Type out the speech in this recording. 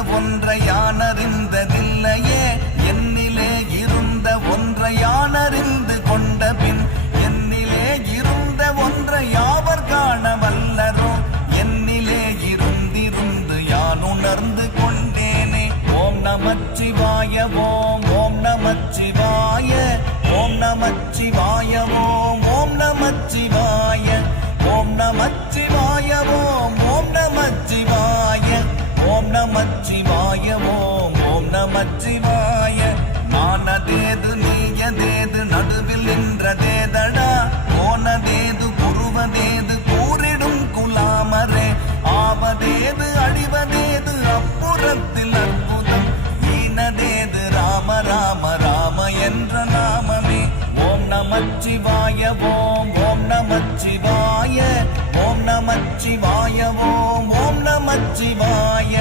ஒன்றை யானறிந்ததில்லையே என்னிலே இருந்த ஒன்றை யானறிந்து கொண்ட பின் என்னிலே இருந்த ஒன்றை யாவர் காண வல்லரோ என்னிலே இருந்திருந்து யான் உணர்ந்து கொண்டேனே. ஓம் நமச்சிவாய ஓம் ஓம் நமச்சிவாய ஓம் நமச்சிவாய ஓம் ஓம் நமச்சிவாய ஓம் நமச்சிவாய ஓம் ஓம் நமச்சிவாய ஓம் நமச்சிவாய ஓம் ஓம் நமச்சிவாய. நானதேது நீயதேது நடுவில் நின்றதேதடா போனதேது புருவதேது கூறிடும் குலாமரே ஆவதேது அழிவதேது அப்புறத்தில் அற்புதம் ஈனதேது ராம ராம ராம என்ற நாமமே. ஓம் நமச்சிவாய ஓம் ஓம் நமச்சிவாய ஓம் நமச்சிவாய ஓம் ஓம் நமச்சிவாய